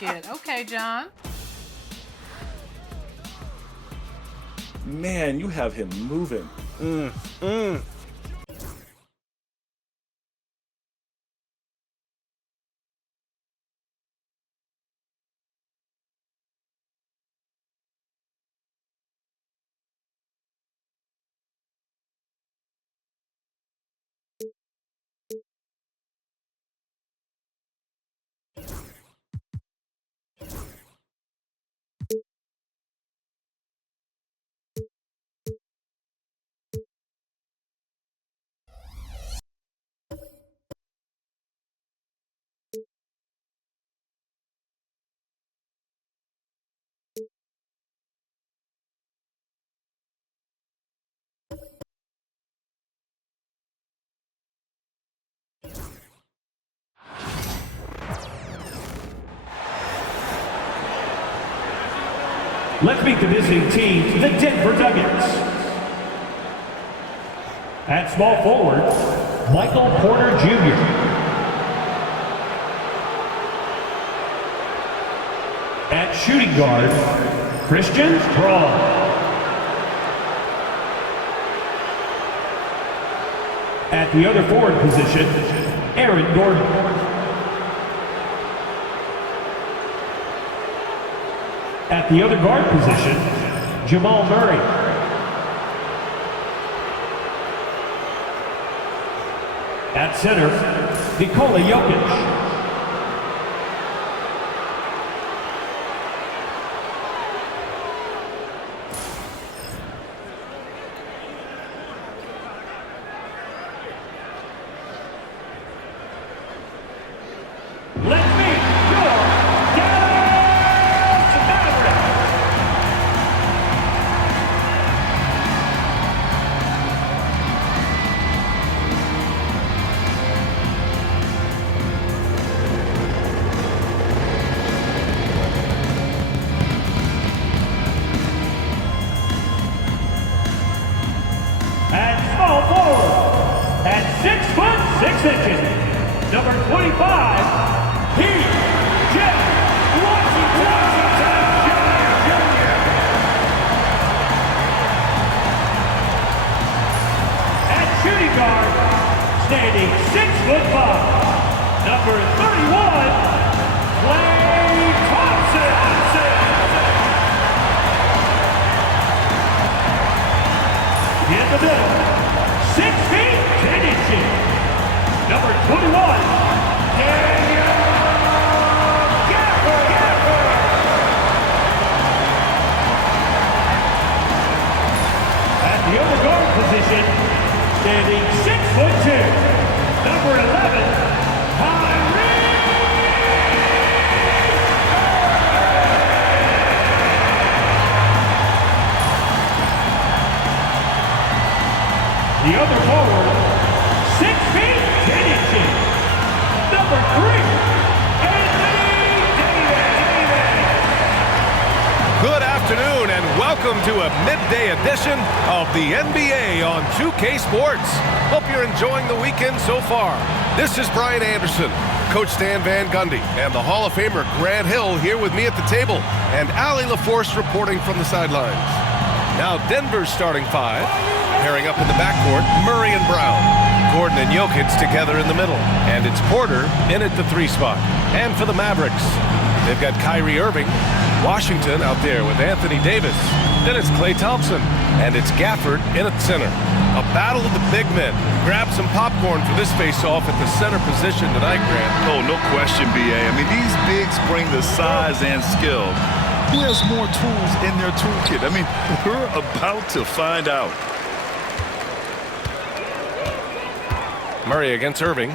basket. Okay, John. Man, you have him moving. Let's meet the visiting team, the Denver Nuggets. At small forward, Michael Porter Jr. At shooting guard, Christian Strong. At the other forward position, Aaron Gordon. At the other guard position, Jamal Murray. At center, Nikola Jokic. Let's meet your Dallas Mavericks. At small forward, at 6'6", number 25, P.J. Washington Jr. At shooting guard, standing 6'5", number 31, Klay Thompson. In the middle, 6 feet, 10 inches, number 21, Daniel Gafford. At the other guard position, standing 6'2", number 11, Kyrie. The other forward, 6 feet, 10 inches, number 3, Anthony Davis. Good afternoon and welcome to a midday edition of the NBA on 2K Sports. Hope you're enjoying the weekend so far. This is Brian Anderson, Coach Dan Van Gundy, and the Hall of Famer Grant Hill here with me at the table, and Allie LaForce reporting from the sidelines. Now Denver's starting five. Pairing up in the backcourt, Murray and Brown. Gordon and Jokic together in the middle. And it's Porter in at the 3 spot. And for the Mavericks, they've got Kyrie Irving, Washington out there with Anthony Davis. Then it's Klay Thompson. And it's Gafford in at center. A battle of the big men. Grab some popcorn for this face-off at the center position tonight, Grant. Oh, no question, B.A. I mean, these bigs bring the size and skill. Who has more tools in their toolkit? I mean, we're about to find out. Murray against Irving.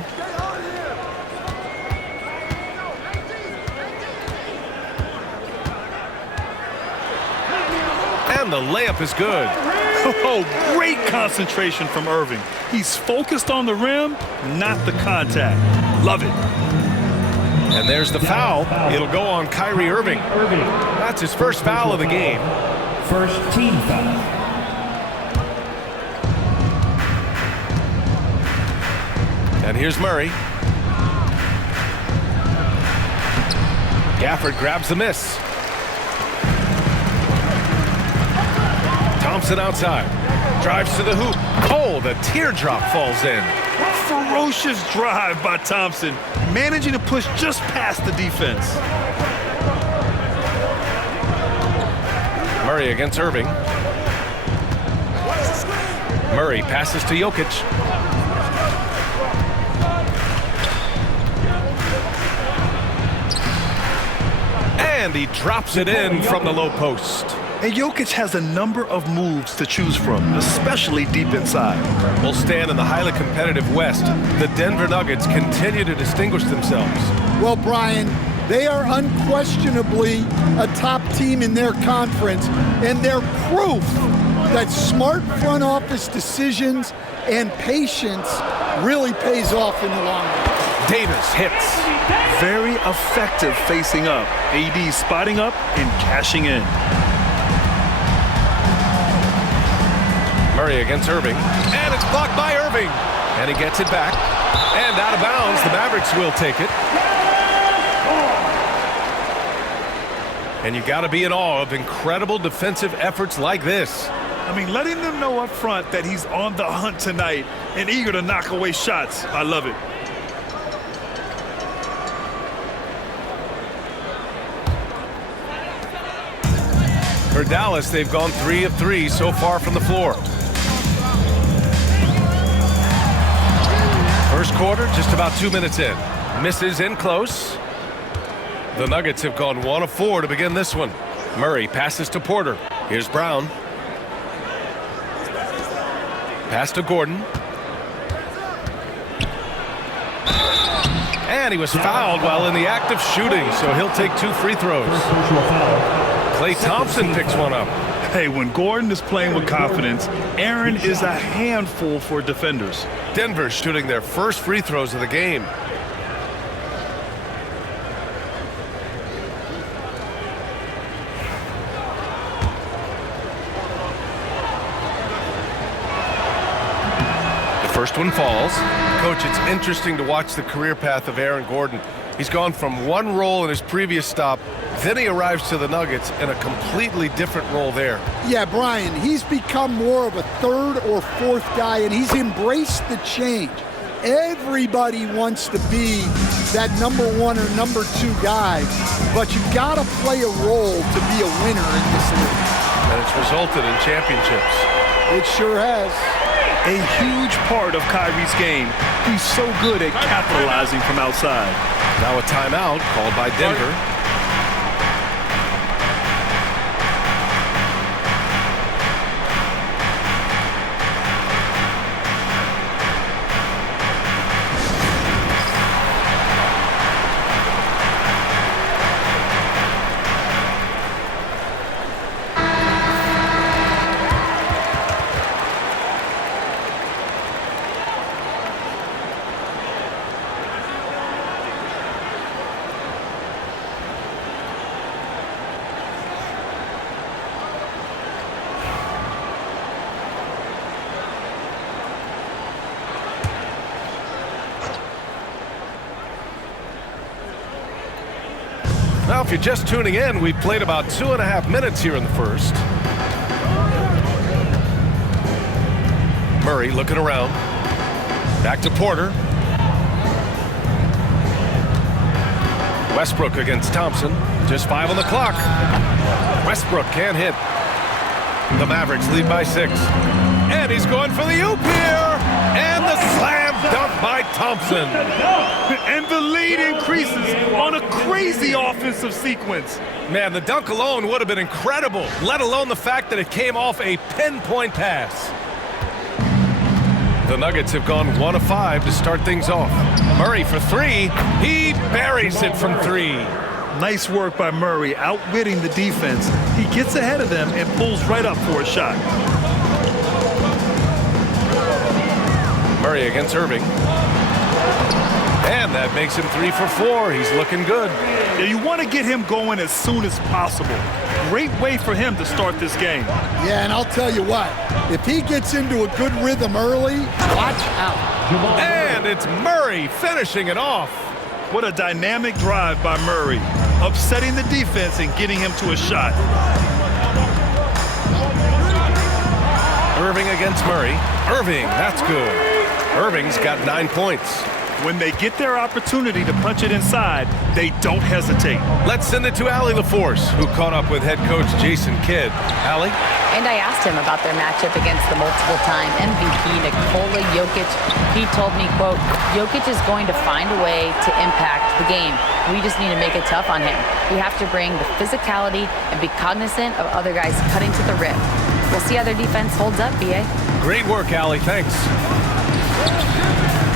And the layup is good. Oh, great concentration from Irving. He's focused on the rim, not the contact. Love it. And there's the foul. It'll go on Kyrie Irving. That's his first foul of the game. First team foul. And here's Murray. Gafford grabs the miss. Thompson outside. Drives to the hoop. Oh, the teardrop falls in. Ferocious drive by Thompson, managing to push just past the defense. Murray against Irving. Murray passes to Jokic. And he drops it in from the low post. And Jokic has a number of moves to choose from, especially deep inside. Will stand in the highly competitive West. The Denver Nuggets continue to distinguish themselves. Well, Brian, they are unquestionably a top team in their conference, and they're proof that smart front office decisions and patience really pays off in the long run. Davis hits. Very effective facing up. AD spotting up and cashing in. Murray against Irving. And it's blocked by Irving. And he gets it back. And out of bounds, the Mavericks will take it. And you got to be in awe of incredible defensive efforts like this. I mean, letting them know up front that he's on the hunt tonight and eager to knock away shots. I love it. For Dallas, they've gone 3 of 3 so far from the floor. First quarter, just about 2 minutes in. Misses in close. The Nuggets have gone 1 of 4 to begin this one. Murray passes to Porter. Here's Brown. Pass to Gordon. And he was fouled while in the act of shooting, so he'll take 2 free throws. Klay Thompson picks one up. Hey, when Gordon is playing with confidence, Aaron is a handful for defenders. Denver shooting their first free throws of the game. The first one falls. Coach, it's interesting to watch the career path of Aaron Gordon. He's gone from one role in his previous stop, then he arrives to the Nuggets in a completely different role there. Yeah, Brian, he's become more of a third or fourth guy, and he's embraced the change. Everybody wants to be that number 1 or number 2 guy, but you've got to play a role to be a winner in this league. And it's resulted in championships. It sure has. A huge part of Kyrie's game. He's so good at capitalizing from outside. Now a timeout called by Denver. Now, if you're just tuning in, we've played about 2.5 minutes here in the first. Murray looking around. Back to Porter. Westbrook against Thompson. Just 5 on the clock. Westbrook can't hit. The Mavericks lead by 6. And he's going for the oop here. And the slam dunk by Thompson. And the lead increases on a crazy offensive sequence. Man, the dunk alone would have been incredible, let alone the fact that it came off a pinpoint pass. The Nuggets have gone 1 of 5 to start things off. Murray for 3. He buries it from 3. Nice work by Murray, outwitting the defense. He gets ahead of them and pulls right up for a shot. Murray against Irving. And that makes him 3 for 4. He's looking good. Yeah, you want to get him going as soon as possible. Great way for him to start this game. Yeah, and I'll tell you what, if he gets into a good rhythm early, watch out. And it's Murray finishing it off. What a dynamic drive by Murray. upsetting the defense and getting him to a shot. Irving against Murray. Irving, that's good. Irving's got 9 points. When they get their opportunity to punch it inside, they don't hesitate. Let's send it to Allie LaForce, who caught up with head coach Jason Kidd. Allie? And I asked him about their matchup against the multiple-time MVP Nikola Jokic. He told me, quote, Jokic is going to find a way to impact the game. We just need to make it tough on him. We have to bring the physicality and be cognizant of other guys cutting to the rim. We'll see how their defense holds up, B.A. Great work, Allie. Thanks.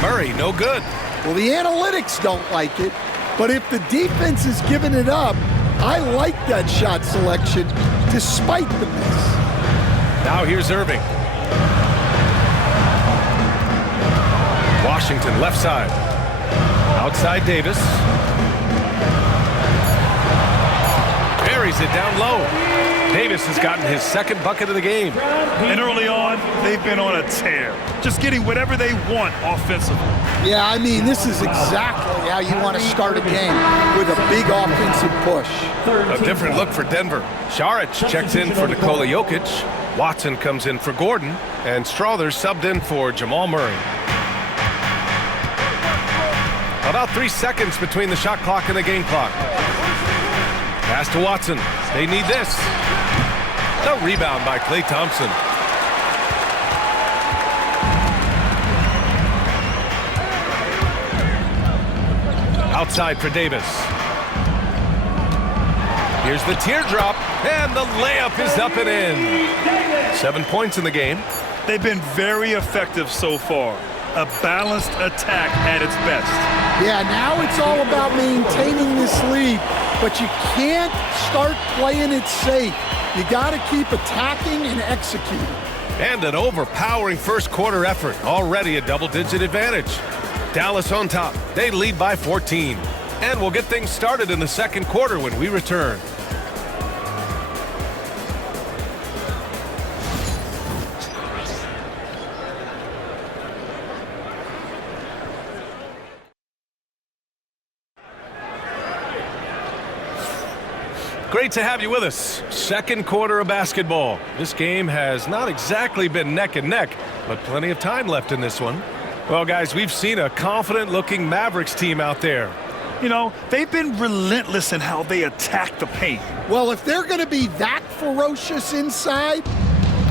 Murray, no good. Well, the analytics don't like it, but if the defense is giving it up, I like that shot selection despite the miss. Now here's Irving. Washington left side. Outside Davis. Buries it down low. Davis has gotten his second bucket of the game. And early on, they've been on a tear. Just getting whatever they want offensively. Yeah, I mean, this is exactly how you want to start a game, with a big offensive push. A different look for Denver. Šarić checks in for Nikola Jokic. Watson comes in for Gordon. And Strother subbed in for Jamal Murray. About 3 seconds between the shot clock and the game clock. Pass to Watson. They need this. The rebound by Klay Thompson. Outside for Davis. Here's the teardrop, and the layup is up and in. 7 points in the game. They've been very effective so far. A balanced attack at its best. Yeah, now it's all about maintaining this lead, but you can't start playing it safe. You got to keep attacking and executing. And an overpowering first quarter effort. Already a double-digit advantage. Dallas on top. They lead by 14. And we'll get things started in the second quarter when we return. Great to have you with us. Second quarter of basketball. This game has not exactly been neck and neck, but plenty of time left in this one. Well, guys, we've seen a confident-looking Mavericks team out there. You know, they've been relentless in how they attack the paint. Well, if they're going to be that ferocious inside,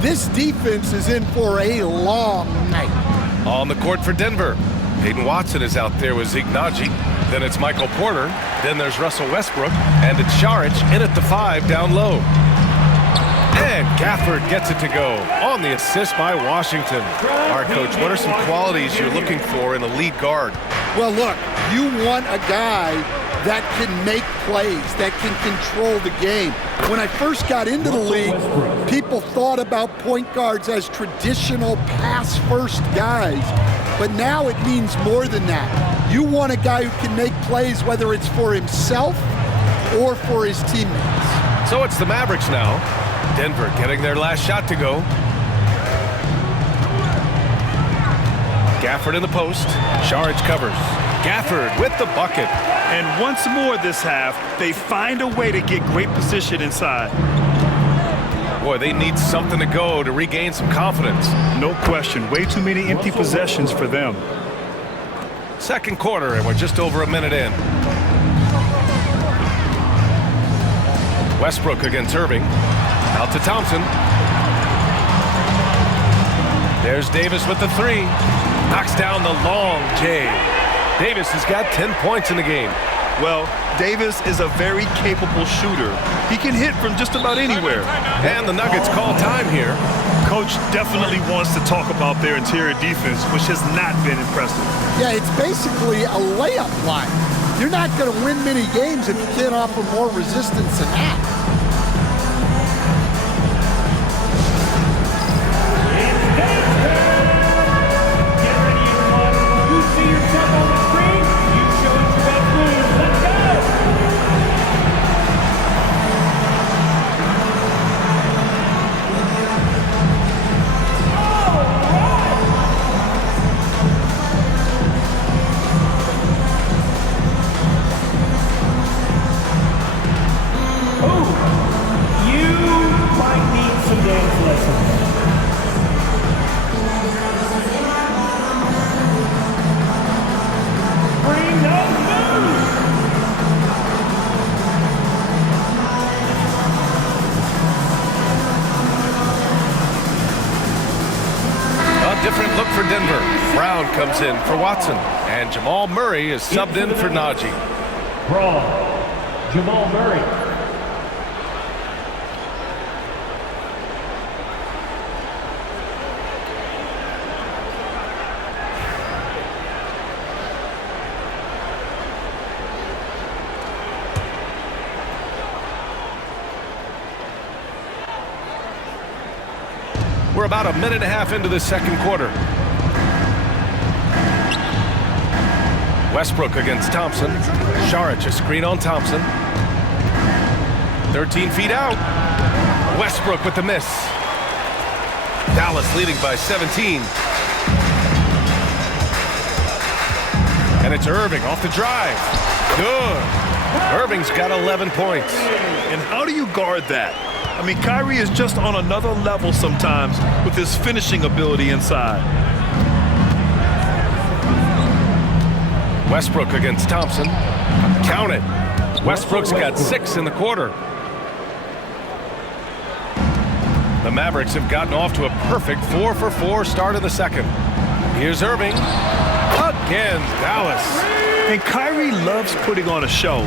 this defense is in for a long night. On the court for Denver. Peyton Watson is out there with Zeke Naji. Then it's Michael Porter. Then there's Russell Westbrook. And it's Šarić in at the 5 down low. And Gafford gets it to go on the assist by Washington. All right, Coach, what are some qualities you're looking for in a lead guard? Well, look, you want a guy that can make plays, that can control the game. When I first got into the league, people thought about point guards as traditional pass-first guys. But now it means more than that. You want a guy who can make plays, whether it's for himself or for his teammates. So it's the Mavericks now. Denver getting their last shot to go. Gafford in the post. Šarić covers. Gafford with the bucket. And once more this half, they find a way to get great position inside. Boy, they need something to go to regain some confidence. No question. Way too many empty possessions for them. Second quarter, and we're just over a minute in. Westbrook against Irving. Out to Thompson. There's Davis with the 3. Knocks down the long J. Davis has got 10 points in the game. Well, Davis is a very capable shooter. He can hit from just about anywhere. And the Nuggets call time here. Coach definitely wants to talk about their interior defense, which has not been impressive. Yeah, it's basically a layup line. You're not going to win many games if you can't offer more resistance than that. Ooh, you might need some dance lessons. Bring those moves. A different look for Denver. Brown comes in for Watson, and Jamal Murray is subbed in for Najee. Brawl, Jamal Murray. We're about a minute and a half into the second quarter. Westbrook against Thompson. Saric a screen on Thompson. 13 feet out. Westbrook with the miss. Dallas leading by 17. And it's Irving off the drive. Good. Irving's got 11 points. And how do you guard that? I mean, Kyrie is just on another level sometimes with his finishing ability inside. Westbrook against Thompson. Count it. Westbrook's got 6 in the quarter. The Mavericks have gotten off to a perfect 4-for-4 start of the second. Here's Irving. Again, Dallas. And Kyrie loves putting on a show.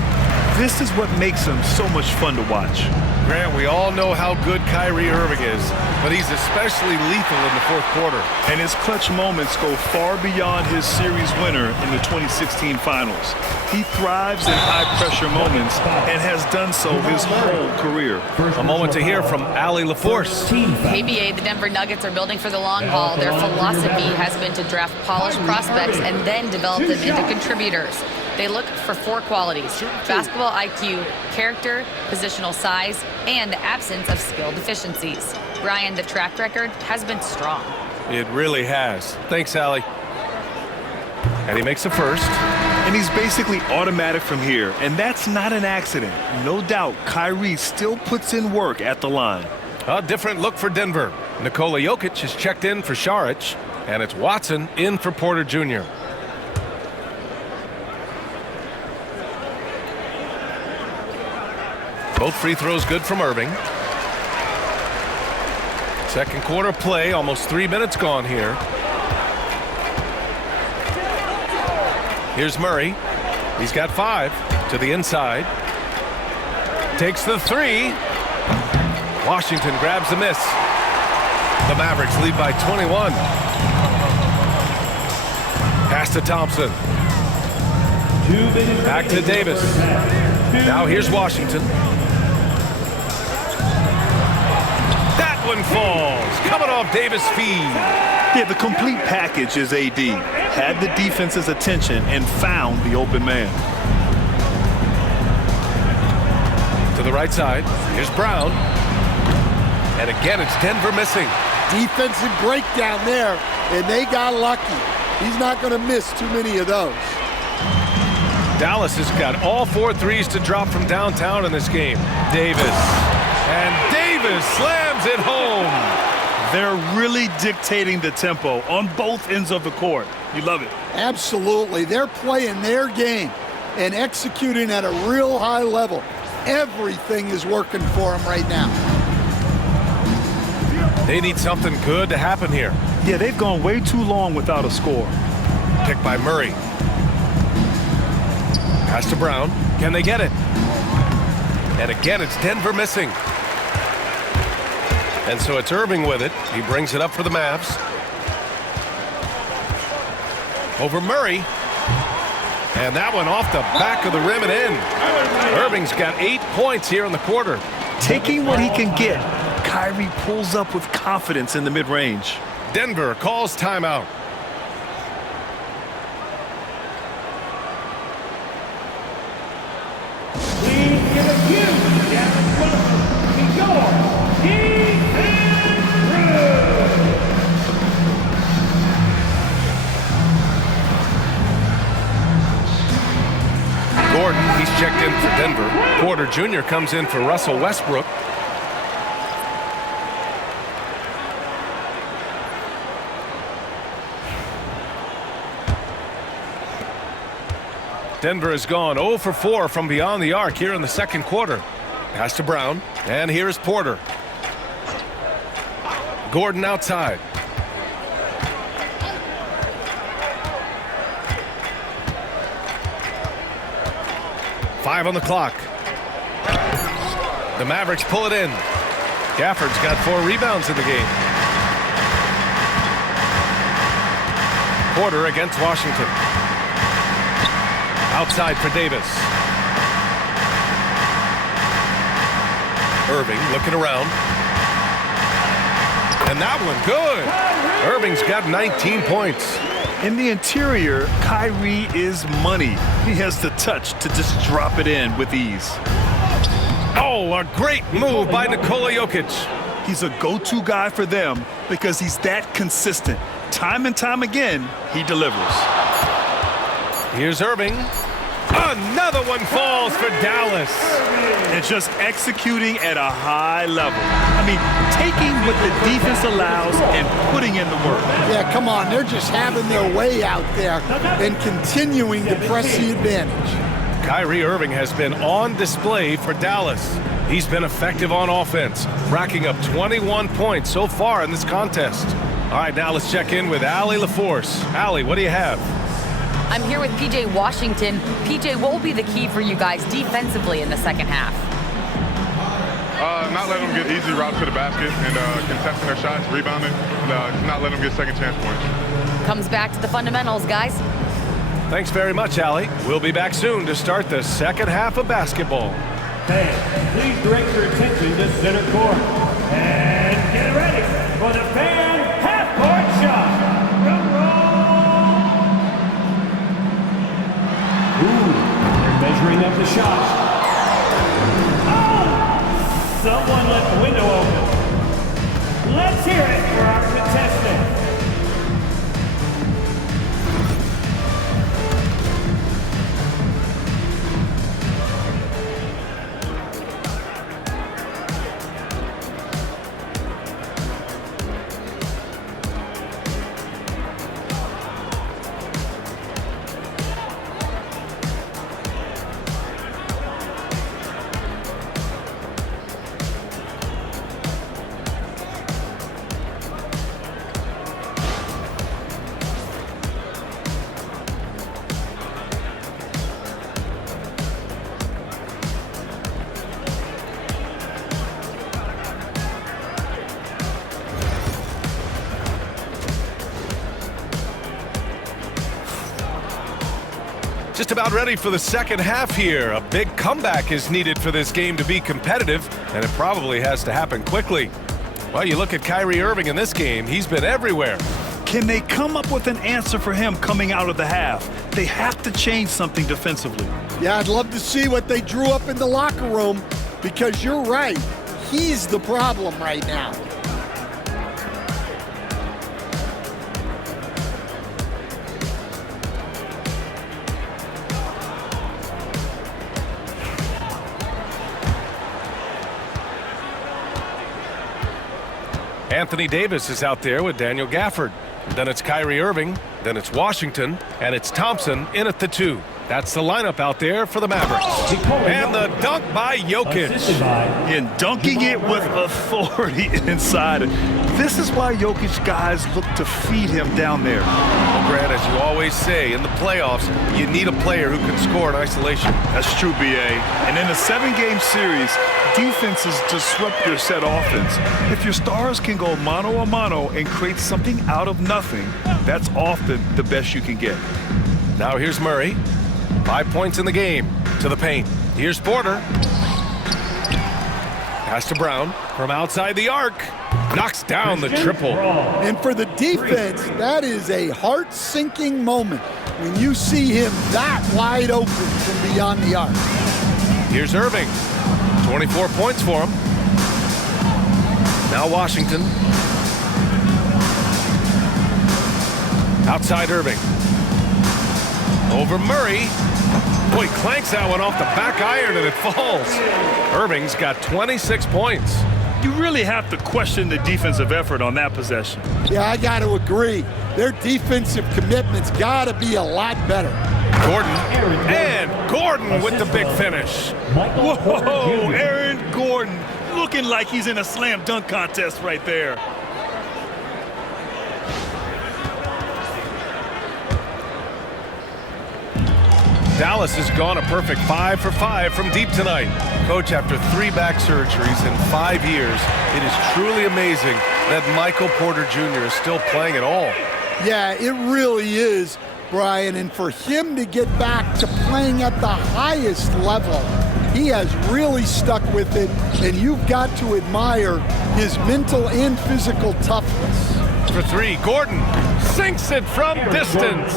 This is what makes him so much fun to watch. Grant, we all know how good Kyrie Irving is, but he's especially lethal in the fourth quarter. And his clutch moments go far beyond his series winner in the 2016 finals. He thrives in high-pressure moments and has done so his whole career. A moment to hear from Allie LaForce. KBA, the Denver Nuggets are building for the long haul. Their philosophy has been to draft polished prospects and then develop them into contributors. They look for 4 qualities: basketball IQ, character, positional size, and the absence of skill deficiencies. Brian, the track record has been strong. It really has. Thanks, Allie. And he makes the first. And he's basically automatic from here, and that's not an accident. No doubt, Kyrie still puts in work at the line. A different look for Denver. Nikola Jokic is checked in for Saric, and it's Watson in for Porter Jr. Both free throws good from Irving. Second quarter play, almost 3 minutes gone here. Here's Murray. He's got 5 to the inside. Takes the 3. Washington grabs the miss. The Mavericks lead by 21. Pass to Thompson. Back to Davis. Now here's Washington. That one falls. Coming off Davis' feed. Yeah, the complete package is AD. Had the defense's attention and found the open man. To the right side. Here's Brown. And again, it's Denver missing. Defensive breakdown there, and they got lucky. He's not going to miss too many of those. Dallas has got all 4 threes to drop from downtown in this game. Davis. And Davis slams it home. They're really dictating the tempo on both ends of the court. You love it. Absolutely. They're playing their game and executing at a real high level. Everything is working for them right now. They need something good to happen here. Yeah, they've gone way too long without a score. Picked by Murray. Pass to Brown. Can they get it? And again, it's Denver missing. And so it's Irving with it. He brings it up for the Mavs. Over Murray. And that one off the back of the rim and in. Irving's got 8 points here in the quarter. Taking what he can get, Kyrie pulls up with confidence in the mid-range. Denver calls timeout. Gordon, he's checked in for Denver. Porter Jr. comes in for Russell Westbrook. Denver has gone 0 for 4 from beyond the arc here in the second quarter. Pass to Brown, and here is Porter. Gordon outside. Five on the clock. The Mavericks pull it in. Gafford's got 4 rebounds in the game. Porter against Washington. Outside for Davis. Irving looking around. And that one good. Irving's got 19 points. In the interior, Kyrie is money. He has the touch to just drop it in with ease. Oh, a great move by Nikola Jokic. He's a go-to guy for them because he's that consistent. Time and time again, he delivers. Here's Irving. Another one falls for Dallas. And just executing at a high level. I mean, taking what the defense allows and putting in the work. Yeah, come on. They're just having their way out there and continuing to press the advantage. Kyrie Irving has been on display for Dallas. He's been effective on offense, racking up 21 points so far in this contest. All right, now let's check in with Allie LaForce. Allie, what do you have? I'm here with P.J. Washington. P.J., what will be the key for you guys defensively in the second half? Not letting them get easy routes to the basket and contesting their shots, rebounding, not letting them get second chance points. Comes back to the fundamentals, guys. Thanks very much, Allie. We'll be back soon to start the second half of basketball. Fans, please direct your attention to center court. And get ready for the fan half-court shot. Drum roll. Ooh, they're measuring up the shot. Oh! Someone left the window open. Let's hear it for our contestant. Just about ready for the second half here. A big comeback is needed for this game to be competitive, and it probably has to happen quickly. Well, you look at Kyrie Irving in this game, he's been everywhere. Can they come up with an answer for him coming out of the half? They have to change something defensively. Yeah, I'd love to see what they drew up in the locker room, because you're right. He's the problem right now. Anthony Davis is out there with Daniel Gafford. Then it's Kyrie Irving, then it's Washington, and it's Thompson in at the 2. That's the lineup out there for the Mavericks. And the dunk by Jokic. And dunking it with authority inside. This is why Jokic guys look to feed him down there. Well, Grant, as you always say, in the playoffs, you need a player who can score in isolation. That's true, B.A. And in a 7-game series, defenses disrupt your set offense. If your stars can go mano-a-mano and create something out of nothing, that's often the best you can get. Now here's Murray. 5 points in the game. To the paint. Here's Porter. Pass to Brown from outside the arc. Knocks down the triple. And for the defense, that is a heart-sinking moment when you see him that wide open from beyond the arc. Here's Irving. 24 points for him. Now Washington. Outside Irving. Over Murray. Boy, clanks that one off the back iron and it falls. Irving's got 26 points. You really have to question the defensive effort on that possession. Yeah, I got to agree. Their defensive commitment's got to be a lot better. Gordon with the big finish. Whoa, Aaron Gordon looking like he's in a slam dunk contest right there. Dallas has gone a perfect 5 for 5 from deep tonight. Coach, after 3 back surgeries in 5 years, it is truly amazing that Michael Porter Jr. is still playing at all. Yeah, it really is, Brian. And for him to get back to playing at the highest level, he has really stuck with it. And you've got to admire his mental and physical toughness. For 3, Gordon sinks it from distance.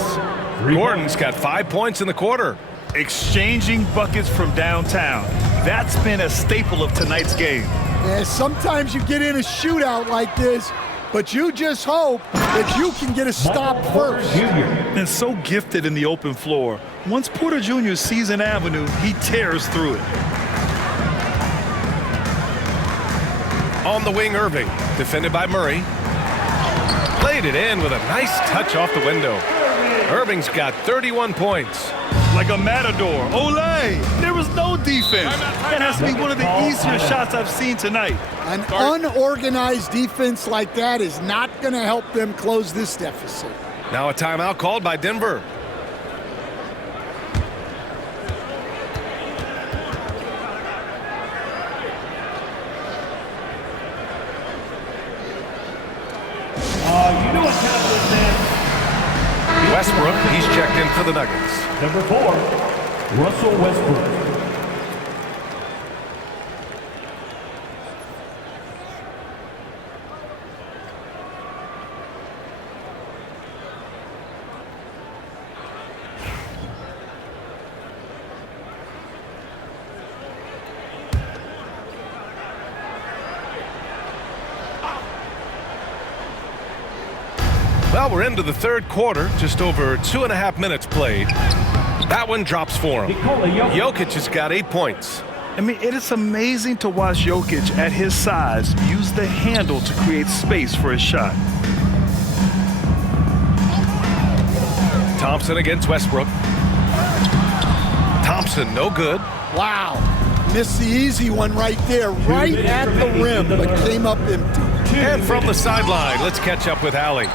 Gordon's got 5 points in the quarter. Exchanging buckets from downtown. That's been a staple of tonight's game. Yeah, sometimes you get in a shootout like this, but you just hope that you can get a stop first. And so gifted in the open floor. Once Porter Jr. sees an avenue, he tears through it. On the wing, Irving, defended by Murray. Played it in with a nice touch off the window. Irving's got 31 points. Like a matador. Olay! There was no defense. That has to be one of the easier shots I've seen tonight. An unorganized defense like that is not going to help them close this deficit. Now a timeout called by Denver. You know what's happening next? Westbrook, he's checked in for the Nuggets. Number 4, Russell Westbrook. Well, we're into the third quarter, just over 2.5 minutes played. That one drops for him. Jokic has got 8 points. I mean, it is amazing to watch Jokic at his size use the handle to create space for his shot. Thompson against Westbrook. Thompson, no good. Wow. Missed the easy one right there, right at the rim, but came up empty. And from the sideline, let's catch up with Allie.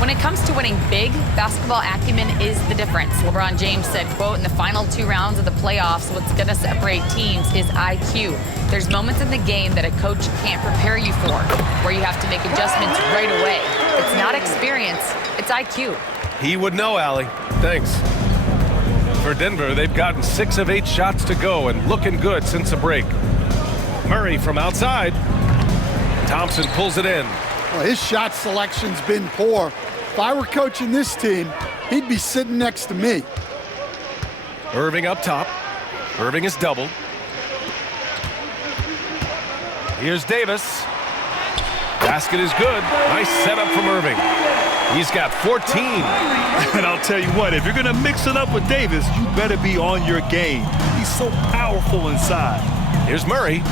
When it comes to winning big, basketball acumen is the difference. LeBron James said, quote, in the final 2 rounds of the playoffs, what's going to separate teams is IQ. There's moments in the game that a coach can't prepare you for, where you have to make adjustments right away. It's not experience, it's IQ. He would know, Allie. Thanks. For Denver, they've gotten 6 of 8 shots to go and looking good since the break. Murray from outside. Thompson pulls it in. Well, his shot selection's been poor. If I were coaching this team, he'd be sitting next to me. Irving up top. Irving is doubled. Here's Davis. Basket is good. Nice setup from Irving. He's got 14. And I'll tell you what, if you're going to mix it up with Davis, you better be on your game. He's so powerful inside. Here's Murray.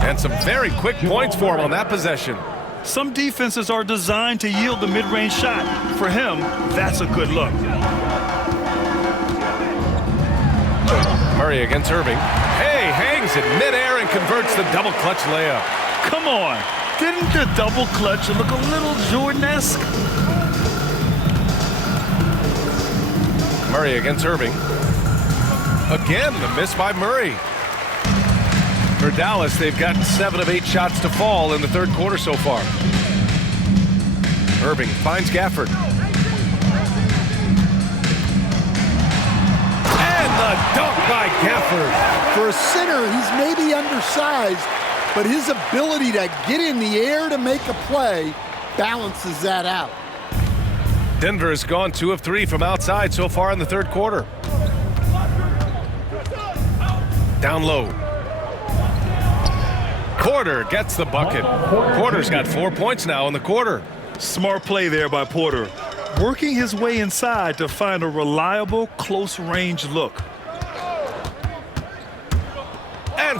And some very quick points for him on that possession. Some defenses are designed to yield the mid-range shot. For him, that's a good look. Murray against Irving. Hey, hangs in midair and converts the double clutch layup. Come on. Didn't the double clutch look a little Jordan-esque? Murray against Irving. Again, the miss by Murray. For Dallas, they've gotten 7 of 8 shots to fall in the third quarter so far. Irving finds Gafford. And the dunk by Gafford. For a center, he's maybe undersized, but his ability to get in the air to make a play balances that out. Denver has gone 2 of 3 from outside so far in the third quarter. Down low. Porter gets the bucket. Porter's got 4 points now in the quarter. Smart play there by Porter. Working his way inside to find a reliable, close-range look.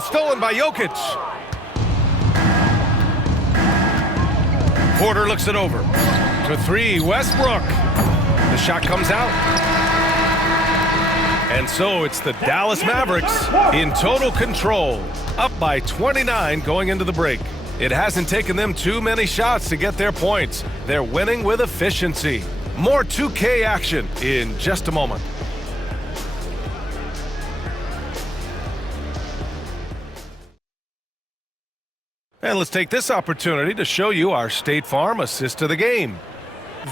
And stolen by Jokic. Porter looks it over. To three, Westbrook. The shot comes out. And so it's the Dallas Mavericks in total control, up by 29 going into the break. It hasn't taken them too many shots to get their points. They're winning with efficiency. More 2K action in just a moment. And let's take this opportunity to show you our State Farm assist to the game.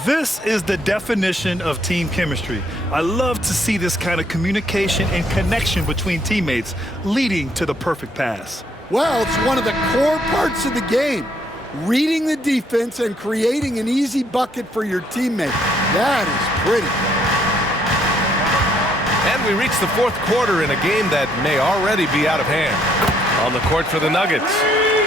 This is the definition of team chemistry. I love to see this kind of communication and connection between teammates leading to the perfect pass. Well, it's one of the core parts of the game. Reading the defense and creating an easy bucket for your teammate. That is pretty. And we reach the fourth quarter in a game that may already be out of hand. On the court for the Nuggets,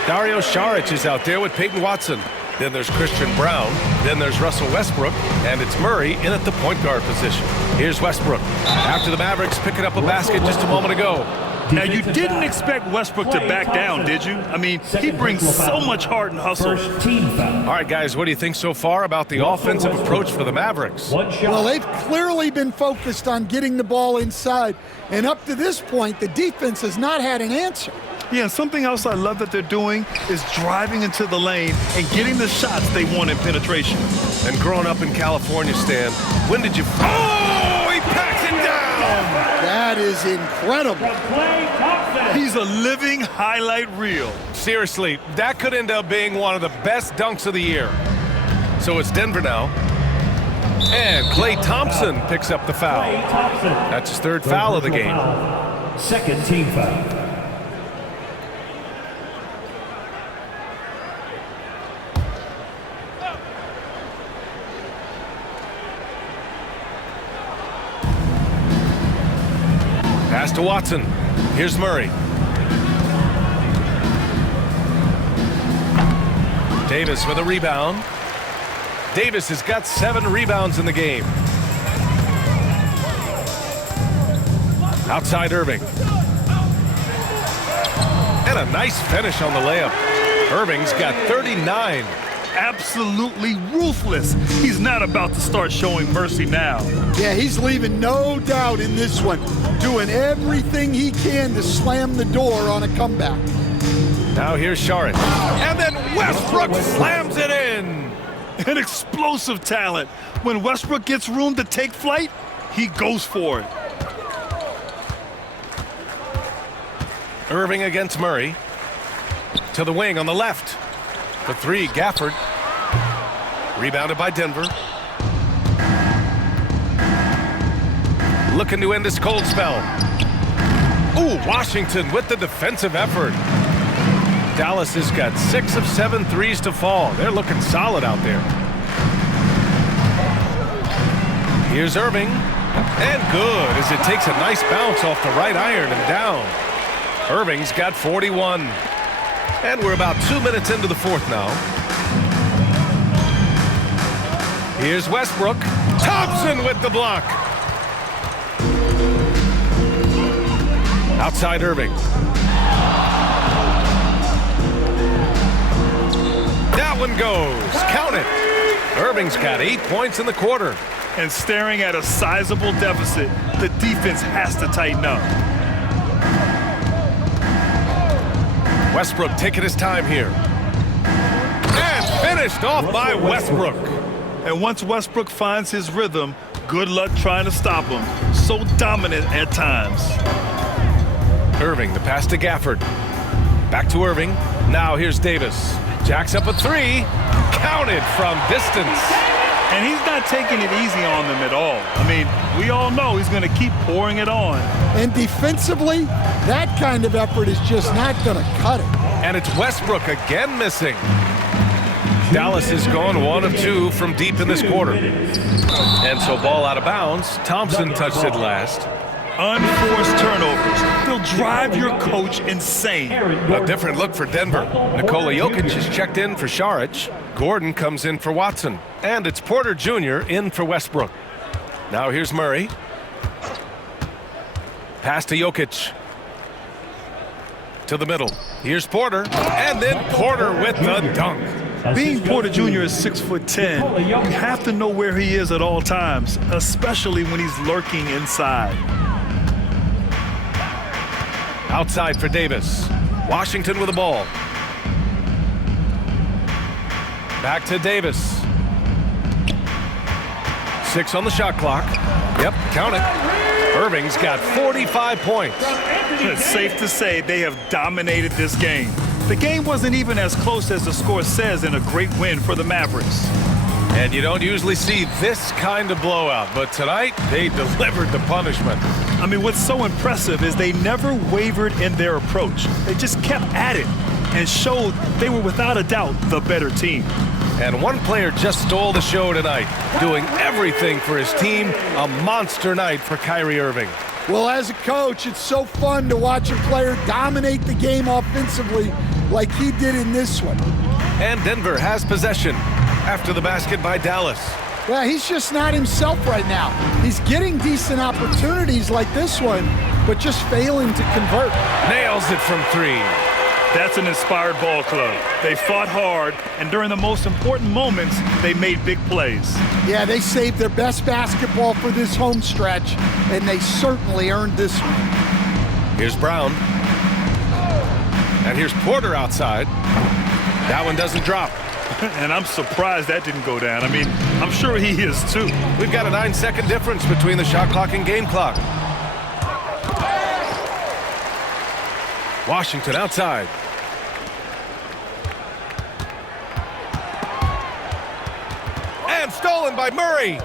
Dario Saric is out there with Peyton Watson. Then there's Christian Brown. Then there's Russell Westbrook. And it's Murray in at the point guard position. Here's Westbrook. After the Mavericks picking up a basket just a moment ago. Now, you didn't expect Westbrook to back down, did you? I mean, he brings so much heart and hustle. All right, guys, what do you think so far about the offensive approach for the Mavericks? Well, they've clearly been focused on getting the ball inside. And up to this point, the defense has not had an answer. Yeah, and something else I love that they're doing is driving into the lane and getting the shots they want in penetration. And growing up in California, Stan, when did you... Oh, he packs it down! That is incredible. He's a living highlight reel. Seriously, that could end up being one of the best dunks of the year. So it's Denver now. And Klay Thompson picks up the foul. That's his third foul of the game. Second team foul. Pass to Watson. Here's Murray. Davis with a rebound. Davis has got 7 rebounds in the game. Outside Irving. And a nice finish on the layup. Irving's got 39. Absolutely ruthless. He's not about to start showing mercy now. Yeah, he's leaving no doubt in this one. Doing everything he can to slam the door on a comeback. Now here's Saric. And then Westbrook slams it in. An explosive talent. When Westbrook gets room to take flight, he goes for it. Irving against Murray. To the wing on the left. For 3, Gafford. Rebounded by Denver. Looking to end this cold spell. Ooh, Washington with the defensive effort. Dallas has got 6 of 7 threes to fall. They're looking solid out there. Here's Irving. And good as it takes a nice bounce off the right iron and down. Irving's got 41. And we're about 2 minutes into the fourth now. Here's Westbrook. Thompson with the block. Outside Irving. That one goes. Count it. Irving's got 8 points in the quarter. And staring at a sizable deficit, the defense has to tighten up. Westbrook taking his time here. And finished off by Westbrook. And once Westbrook finds his rhythm, good luck trying to stop him. So dominant at times. Irving, the pass to Gafford. Back to Irving. Now here's Davis. Jacks up a 3. Counted from distance. And he's not taking it easy on them at all. I mean, we all know he's going to keep pouring it on. And defensively, that kind of effort is just not going to cut it. And it's Westbrook again missing. Dallas has gone 1 of 2 from deep in this quarter. And so ball out of bounds. Thompson touched it last. Unforced turnovers. They'll drive your coach insane. A different look for Denver. Nikola Jokic is checked in for Saric. Gordon comes in for Watson. And it's Porter Jr. in for Westbrook. Now here's Murray. Pass to Jokic. to the middle. Here's Porter, and then Porter with the dunk. Being Porter Jr. is 6'10", you have to know where he is at all times, especially when he's lurking inside. Outside for Davis. Washington with the ball. Back to Davis. 6 on the shot clock. Yep, count it. Irving's got 45 points. It's safe to say they have dominated this game. The game wasn't even as close as the score says in a great win for the Mavericks. And you don't usually see this kind of blowout, but tonight they delivered the punishment. I mean, what's so impressive is they never wavered in their approach. They just kept at it and showed they were without a doubt the better team. And one player just stole the show tonight, doing everything for his team. A monster night for Kyrie Irving. Well, as a coach, it's so fun to watch a player dominate the game offensively like he did in this one. And Denver has possession after the basket by Dallas. Yeah, he's just not himself right now. He's getting decent opportunities like this one, but just failing to convert. Nails it from 3. That's an inspired ball club. They fought hard, and during the most important moments, they made big plays. Yeah, they saved their best basketball for this home stretch, and they certainly earned this one. Here's Brown. And here's Porter outside. That one doesn't drop. And I'm surprised that didn't go down. I mean, I'm sure he is too. We've got a 9-second difference between the shot clock and game clock. Washington outside. And stolen by Murray.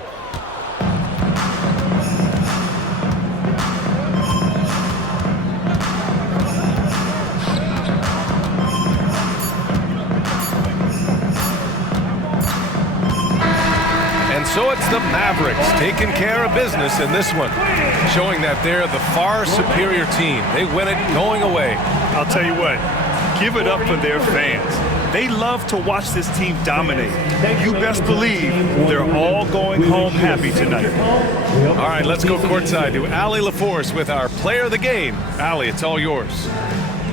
And so it's the Mavericks taking care of business in this one, showing that they're the far superior team. They win it going away. I'll tell you what, give it up for their fans. They love to watch this team dominate. You best believe they're all going home happy tonight. All right, let's go courtside to Allie LaForce with our player of the game. Allie, it's all yours.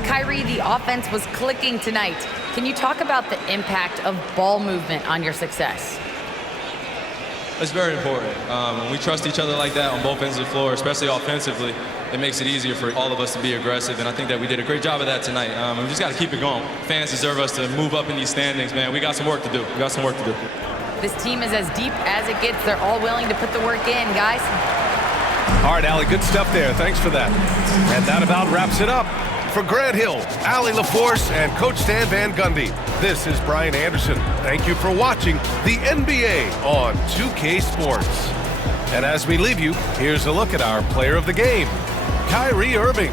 Kyrie, the offense was clicking tonight. Can you talk about the impact of ball movement on your success? It's very important. When we trust each other like that on both ends of the floor, especially offensively, it makes it easier for all of us to be aggressive, and I think that we did a great job of that tonight. We just got to keep it going. Fans deserve us to move up in these standings, man. We got some work to do. We got some work to do. This team is as deep as it gets. They're all willing to put the work in, guys. All right, Allie, good stuff there. Thanks for that. And that about wraps it up. For Grant Hill, Allie LaForce, and Coach Stan Van Gundy, this is Brian Anderson. Thank you for watching the NBA on 2K Sports. And as we leave you, here's a look at our player of the game, Kyrie Irving.